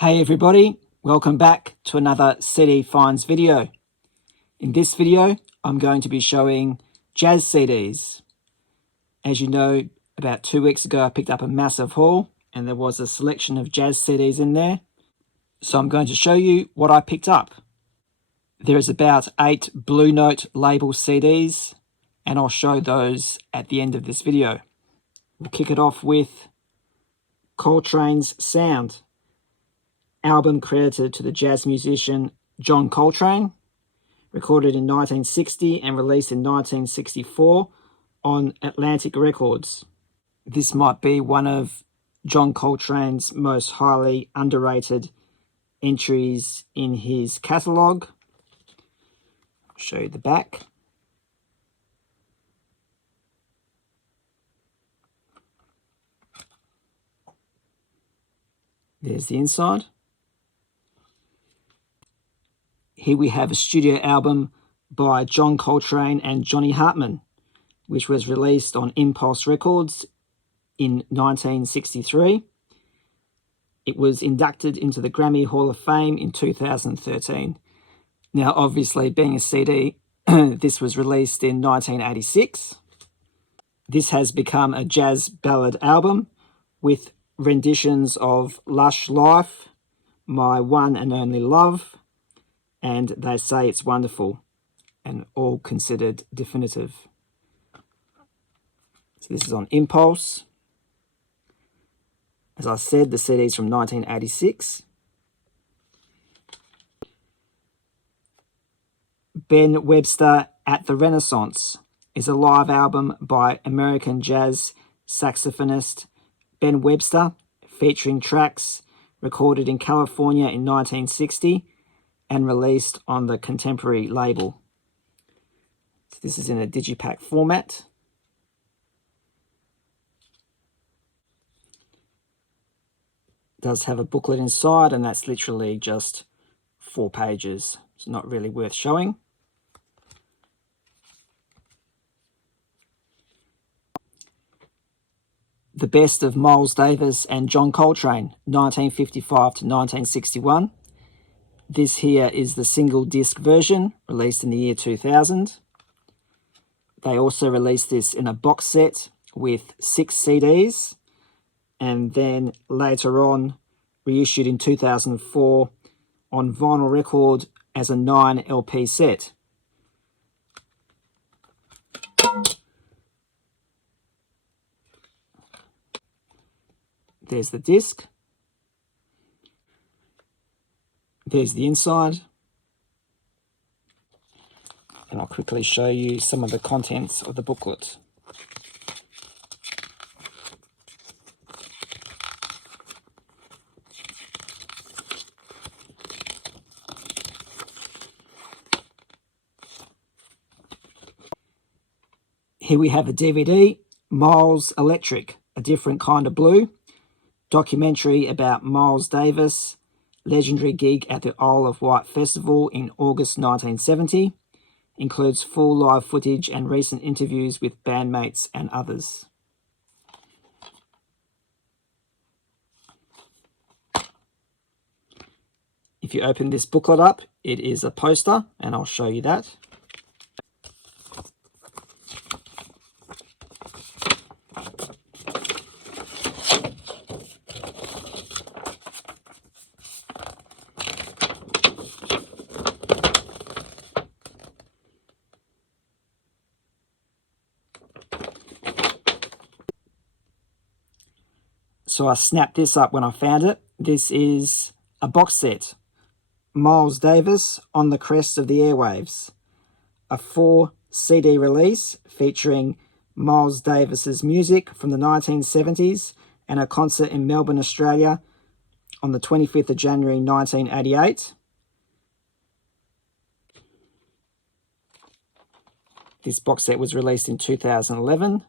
Hey everybody, welcome back to another CD Finds video. In this video, I'm going to be showing jazz CDs. As you know, about 2 weeks ago I picked up a massive haul and there was a selection of jazz CDs in there. So I'm going to show you what I picked up. There is about 8 Blue Note label CDs and I'll show those at the end of this video. We'll kick it off with Coltrane's Sound. Album credited to the jazz musician John Coltrane, recorded in 1960 and released in 1964 on Atlantic Records. This might be one of John Coltrane's most highly underrated entries in his catalogue. I'll show you the back. There's the inside. Here we have a studio album by John Coltrane and Johnny Hartman, which was released on Impulse Records in 1963. It was inducted into the Grammy Hall of Fame in 2013. Now, obviously, being a CD, this was released in 1986. This has become a jazz ballad album with renditions of Lush Life, My One and Only Love, and They Say It's Wonderful, and all considered definitive. So this is on Impulse. As I said, the CD is from 1986. Ben Webster at the Renaissance is a live album by American jazz saxophonist Ben Webster, featuring tracks recorded in California in 1960 and released on the Contemporary label. So this is in a digipack format. It does have a booklet inside, and that's literally just 4 pages. It's not really worth showing. The Best of Miles Davis and John Coltrane, 1955 to 1961. This here is the single disc version, released in the year 2000. They also released this in a box set with 6 CDs, and then later on reissued in 2004 on vinyl record as a 9 LP set. There's the disc. There's the inside. And I'll quickly show you some of the contents of the booklet. Here we have a DVD, Miles Electric, A Different Kind of Blue, documentary about Miles Davis, legendary gig at the Isle of Wight Festival in August 1970, includes full live footage and recent interviews with bandmates and others. If you open this booklet up, it is a poster, and I'll show you that. So I snapped this up when I found it. This is a box set. Miles Davis, On the Crest of the Airwaves. A 4 CD release featuring Miles Davis's music from the 1970s and a concert in Melbourne, Australia on the 25th of January 1988. This box set was released in 2011.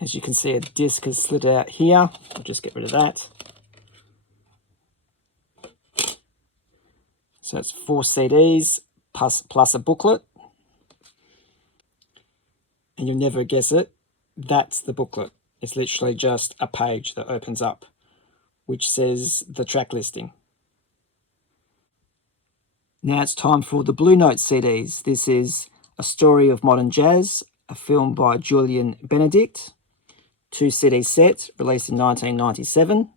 As you can see, a disc has slid out here. I'll just get rid of that. So it's 4 CDs plus a booklet. and you'll never guess it, that's the booklet. It's literally just a page that opens up, which says the track listing. Now it's time for the Blue Note CDs. This is A Story of Modern Jazz, a film by Julian Benedict. 2 CD set, released in 1997.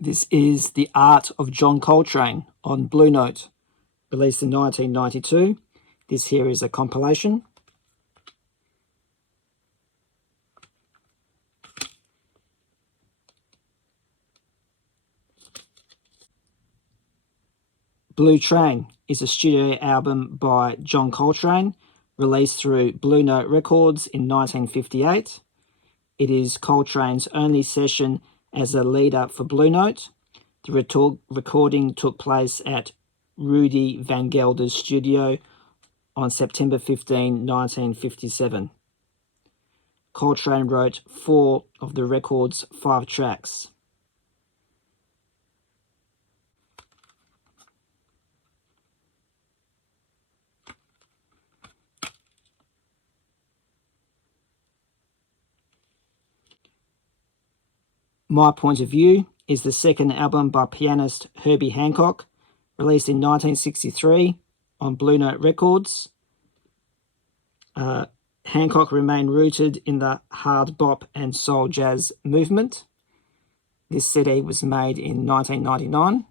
This is The Art of John Coltrane on Blue Note, released in 1992. This here is a compilation. Blue Train is a studio album by John Coltrane, released through Blue Note Records in 1958. It is Coltrane's only session as a leader for Blue Note. The recording took place at Rudy Van Gelder's studio on September 15, 1957. Coltrane wrote 4 of the record's 5 tracks. My Point of View is the second album by pianist Herbie Hancock, released in 1963 on Blue Note Records. Hancock remained rooted in the hard bop and soul jazz movement. This CD was made in 1999.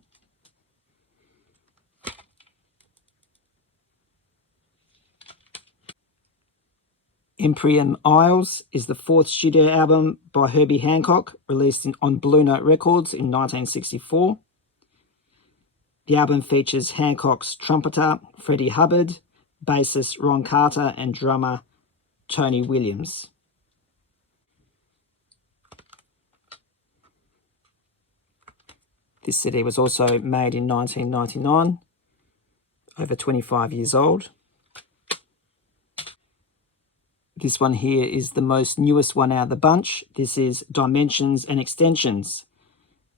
Imperium Isles is the 4th studio album by Herbie Hancock, released on Blue Note Records in 1964. The album features Hancock's trumpeter, Freddie Hubbard, bassist Ron Carter, and drummer Tony Williams. This CD was also made in 1999, over 25 years old. This one here is the most newest one out of the bunch. This is Dimensions and Extensions,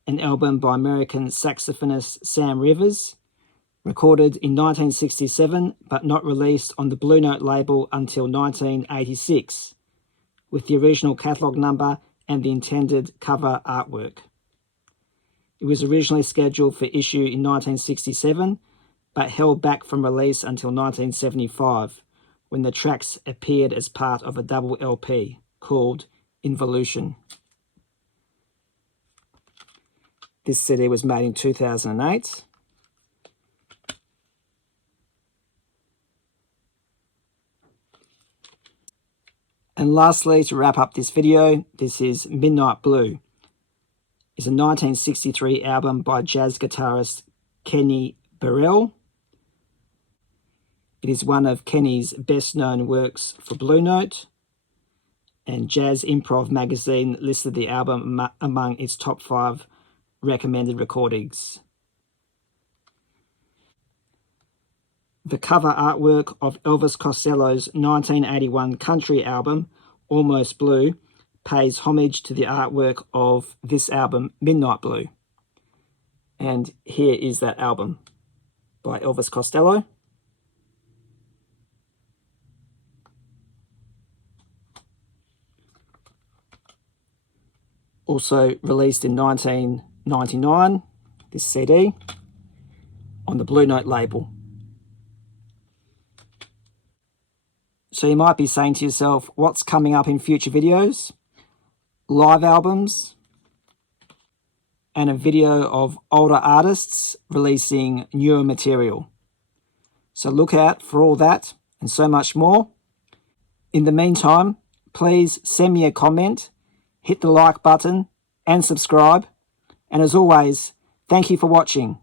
an album by American saxophonist Sam Rivers, recorded in 1967 but not released on the Blue Note label until 1986, with the original catalogue number and the intended cover artwork. It was originally scheduled for issue in 1967 but held back from release until 1975, when the tracks appeared as part of a double LP called Involution. This CD was made in 2008. And lastly, to wrap up this video, this is Midnight Blue. It's a 1963 album by jazz guitarist Kenny Burrell. It is one of Kenny's best-known works for Blue Note, and Jazz Improv magazine listed the album among its top 5 recommended recordings. The cover artwork of Elvis Costello's 1981 country album, Almost Blue, pays homage to the artwork of this album, Midnight Blue. And here is that album by Elvis Costello. Also released in 1999, this CD, on the Blue Note label. So you might be saying to yourself, what's coming up in future videos? Live albums, and a video of older artists releasing newer material. So look out for all that and so much more. In the meantime, please send me a comment, hit the like button and subscribe. And as always, thank you for watching.